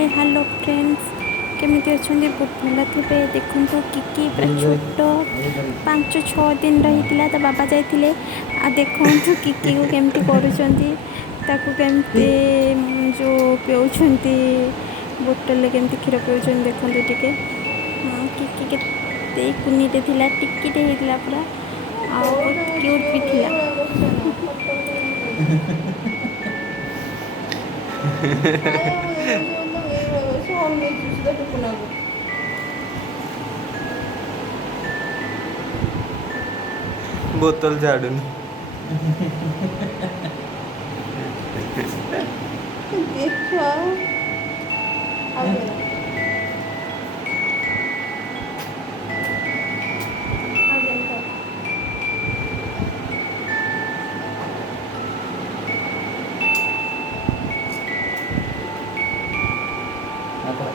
Hi hello friends केमिति अछंदी बहुत भल थे देखु किकी पूरा छोट 5-6 दिन रही ता बाबा जाइए आ देखु किकी को केमती करुँच केमती जो पिउछंती बोतल केमती क्षीर पिउछंती देखु टिके किकी के कुनीटे थिला टिकीटे होता पूरा आ बहुत क्यूट भी थिला बोतल झाड़ूनी Apa?